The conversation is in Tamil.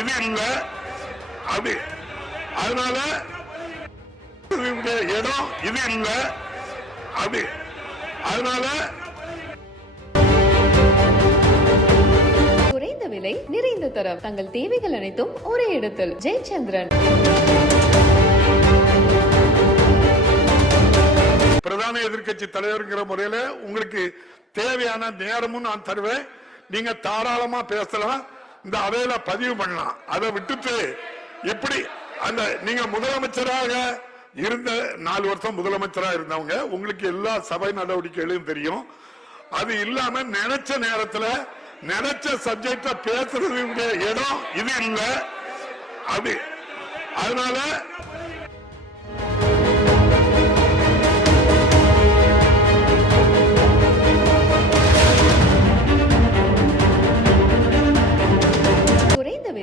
இது இல்ல அப்படி அதனால இடம் இது இல்ல அப்படி அதனால குறைந்த விலை நிறைந்த தரம். தங்கள் தேவைகள் அனைத்தும் ஒரே இடத்தில். ஜெயச்சந்திரன். பிரதான எதிர்க்கட்சி தலைவர்ங்கிற முறையில உங்களுக்கு தேவையான நேரமும் நான் தருவேன். நீங்க தாராளமா பேசலாம். இந்த அவையில பதிவு பண்ணலாம். அதை விட்டுட்டு எப்படி அந்த நீங்க முதலமைச்சராக இருந்த நாலு வருஷம் முதலமைச்சராக இருந்தவங்க உங்களுக்கு எல்லா சபை நடவடிக்கைகளையும் தெரியும். அது இல்லாம நினைச்ச நேரத்துல நினைச்ச சப்ஜெக்ட பேசுறது இடம் இது இல்லை. அது அதனால